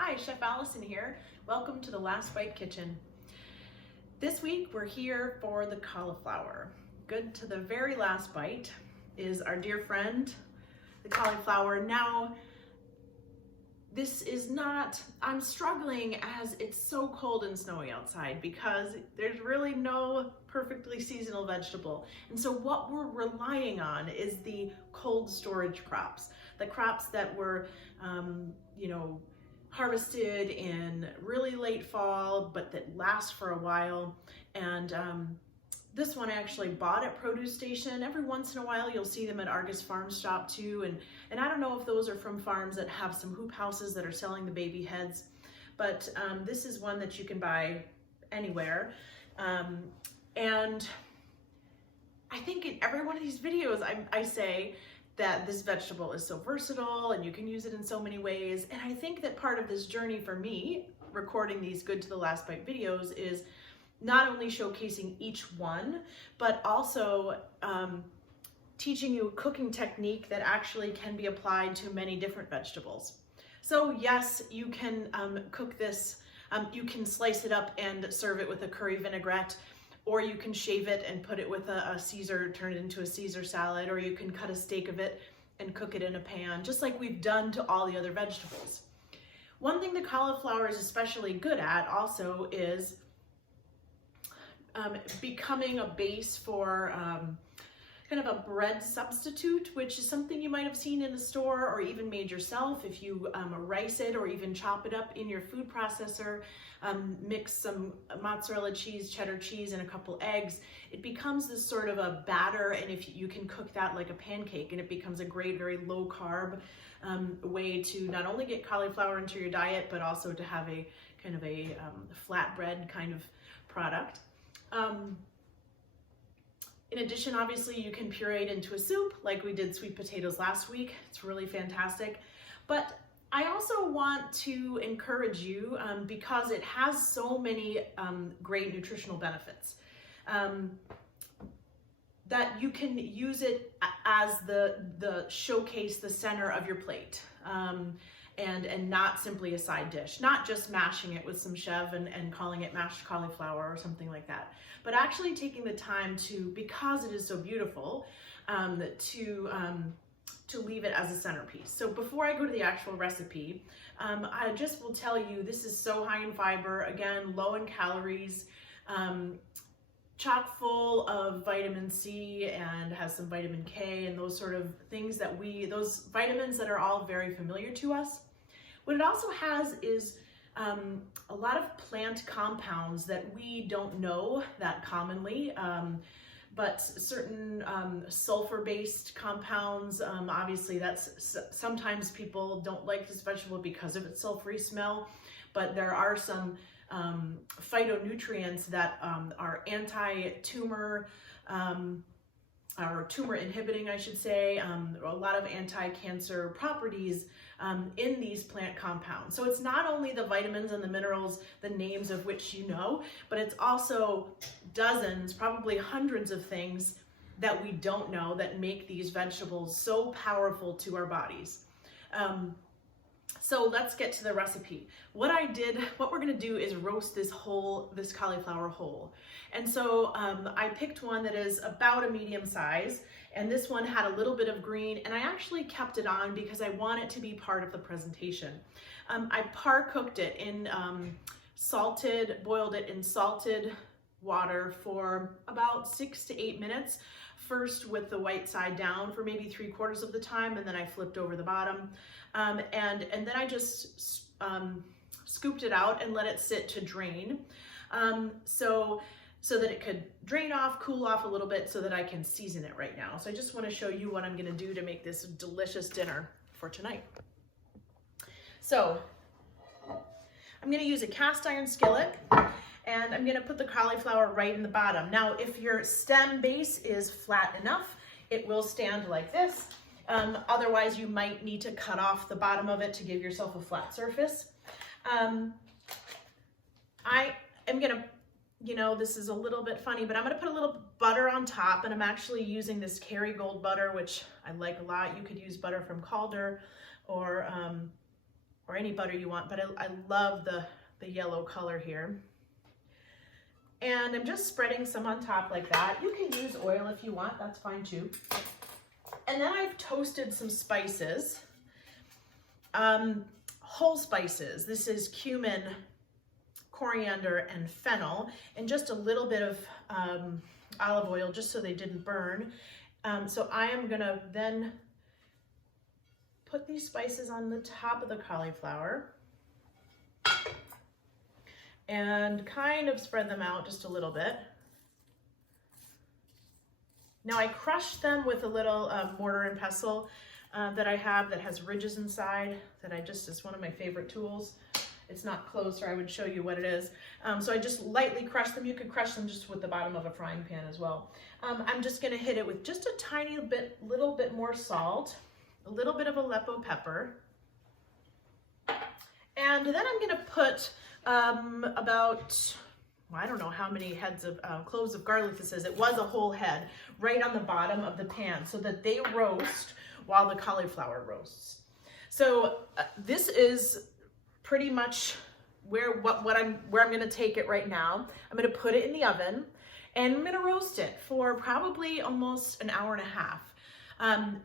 Hi, Chef Allison here. Welcome to the Last Bite Kitchen. This week we're here for the cauliflower. Good to the very last bite is our dear friend, the cauliflower. Now, this is not, I'm struggling as it's so cold and snowy outside because there's really no perfectly seasonal vegetable. And so what we're relying on is the cold storage crops, the crops that were, harvested in really late fall, but that last for a while. And this one I actually bought at Produce Station. Every once in a while you'll see them at Argus Farm Shop too. And I don't know if those are from farms that have some hoop houses that are selling the baby heads, but this is one that you can buy anywhere. And I think in every one of these videos I say that this vegetable is so versatile and you can use it in so many ways. And I think that part of this journey for me, recording these Good to the Last Bite videos, is not only showcasing each one, but also teaching you a cooking technique that actually can be applied to many different vegetables. So yes, you can cook this, you can slice it up and serve it with a curry vinaigrette, or you can shave it and put it with a Caesar, turn it into a Caesar salad, or you can cut a steak of it and cook it in a pan, just like we've done to all the other vegetables. One thing the cauliflower is especially good at also is becoming a base for kind of a bread substitute, which is something you might have seen in the store or even made yourself. If you rice it or even chop it up in your food processor, mix some mozzarella cheese, cheddar cheese, and a couple eggs, it becomes this sort of a batter, and if you can cook that like a pancake, and it becomes a great, very low carb way to not only get cauliflower into your diet, but also to have a kind of a flatbread kind of product. In addition, obviously, you can puree it into a soup like we did sweet potatoes last week. It's really fantastic. But I also want to encourage you, because it has so many great nutritional benefits, that you can use it as the showcase, the center of your plate. And not simply a side dish, not just mashing it with some chev and calling it mashed cauliflower or something like that, but actually taking the time to, because it is so beautiful, to leave it as a centerpiece. So before I go to the actual recipe, I just will tell you this is so high in fiber, again, low in calories, chock full of vitamin C and has some vitamin K and those sort of things those vitamins that are all very familiar to us. What it also has is a lot of plant compounds that we don't know that commonly, but certain sulfur-based compounds, obviously sometimes people don't like this vegetable because of its sulfury smell, but there are some phytonutrients that are anti-tumor, or tumor inhibiting, I should say, a lot of anti-cancer properties in these plant compounds. So it's not only the vitamins and the minerals, the names of which you know, but it's also dozens, probably hundreds of things that we don't know that make these vegetables so powerful to our bodies. So let's get to the recipe. What we're gonna do is roast this cauliflower whole. And so I picked one that is about a medium size, and this one had a little bit of green, and I actually kept it on because I want it to be part of the presentation. I par-cooked it in boiled it in salted water for about 6 to 8 minutes. First with the white side down for maybe 3/4 of the time, and then I flipped over the bottom. And then I just scooped it out and let it sit to drain. So that it could drain off, cool off a little bit so that I can season it right now. So I just want to show you what I'm going to do to make this delicious dinner for tonight. So I'm going to use a cast iron skillet, and I'm going to put the cauliflower right in the bottom. Now, if your stem base is flat enough, it will stand like this. Otherwise, you might need to cut off the bottom of it to give yourself a flat surface. I am going to, this is a little bit funny, but I'm going to put a little butter on top, and I'm actually using this Kerrygold butter, which I like a lot. You could use butter from Calder or or any butter you want, but I love the yellow color here. And I'm just spreading some on top like that. You can use oil if you want, that's fine too. And then I've toasted some spices, whole spices. This is cumin, coriander, and fennel, and just a little bit of olive oil just so they didn't burn. So I am gonna then put these spices on the top of the cauliflower and kind of spread them out just a little bit. Now I crushed them with a little mortar and pestle that I have that has ridges inside that is one of my favorite tools. It's not close, or I would show you what it is. So I just lightly crushed them. You could crush them just with the bottom of a frying pan as well. I'm just gonna hit it with just a tiny bit, little bit more salt, a little bit of Aleppo pepper. And then I'm gonna put about, well, I don't know how many heads of cloves of garlic this is. It was a whole head right on the bottom of the pan so that they roast while the cauliflower roasts. So this is pretty much where I'm going to take it right now. I'm going to put it in the oven and I'm going to roast it for probably almost an hour and a half.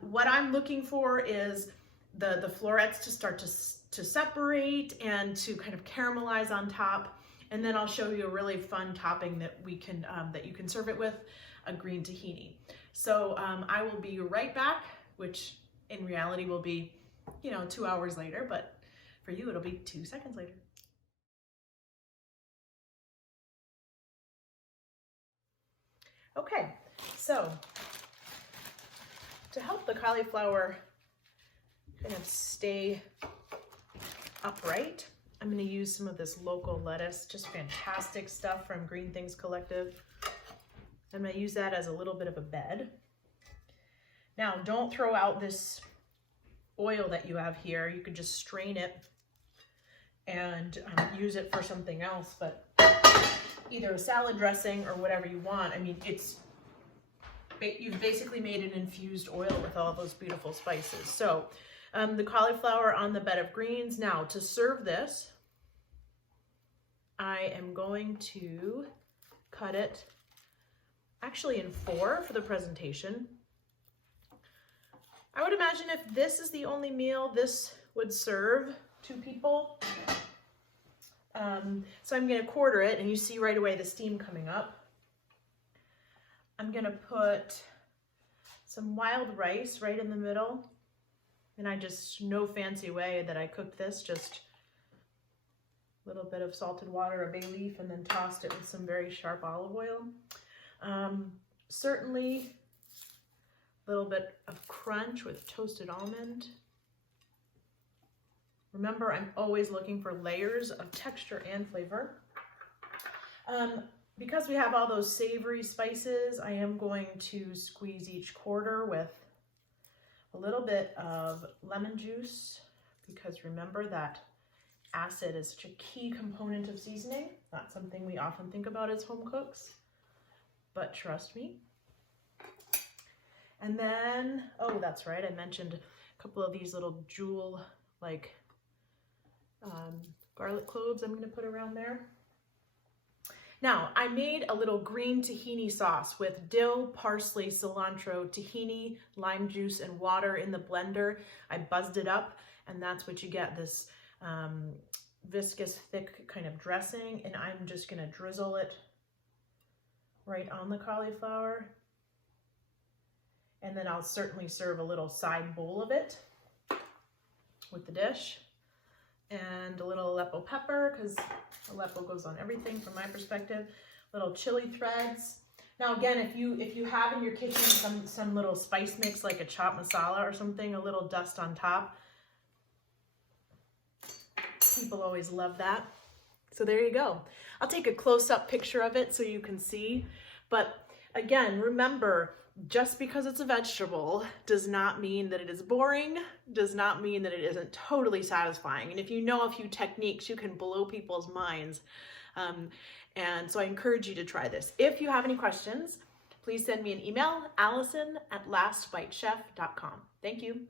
What I'm looking for is the florets to start to separate and to kind of caramelize on top. And then I'll show you a really fun topping that we can that you can serve it with, a green tahini. So I will be right back, which in reality will be, 2 hours later, but for you it'll be 2 seconds later. Okay, so to help the cauliflower kind of stay upright, I'm going to use some of this local lettuce, just fantastic stuff from Green Things Collective. I'm going to use that as a little bit of a bed. Now, don't throw out this oil that you have here. You could just strain it and use it for something else, but either a salad dressing or whatever you want. I mean, you've basically made an infused oil with all those beautiful spices. So the cauliflower on the bed of greens. Now, to serve this, I am going to cut it actually in 4 for the presentation. I would imagine if this is the only meal, this would serve 2 people. So I'm gonna quarter it, and you see right away the steam coming up. I'm gonna put some wild rice right in the middle. And no fancy way that I cooked this, just a little bit of salted water, a bay leaf, and then tossed it with some very sharp olive oil. Certainly a little bit of crunch with toasted almond. Remember, I'm always looking for layers of texture and flavor. Because we have all those savory spices, I am going to squeeze each quarter with a little bit of lemon juice, because remember that acid is such a key component of seasoning. Not something we often think about as home cooks, but trust me. And then, oh, that's right, I mentioned a couple of these little jewel like garlic cloves I'm gonna put around there. Now, I made a little green tahini sauce with dill, parsley, cilantro, tahini, lime juice, and water in the blender. I buzzed it up, and that's what you get, this viscous, thick kind of dressing. And I'm just gonna drizzle it right on the cauliflower. And then I'll certainly serve a little side bowl of it with the dish. And a little Aleppo pepper, because Aleppo goes on everything from my perspective. Little chili threads. Now again, if you have in your kitchen some little spice mix like a chopped masala or something, a little dust on top. People always love that. So there you go. I'll take a close-up picture of it so you can see. But again, remember, just because it's a vegetable does not mean that it is boring, does not mean that it isn't totally satisfying. And if you know a few techniques, you can blow people's minds. And so I encourage you to try this. If you have any questions, please send me an email, allison@lastbitechef.com. Thank you.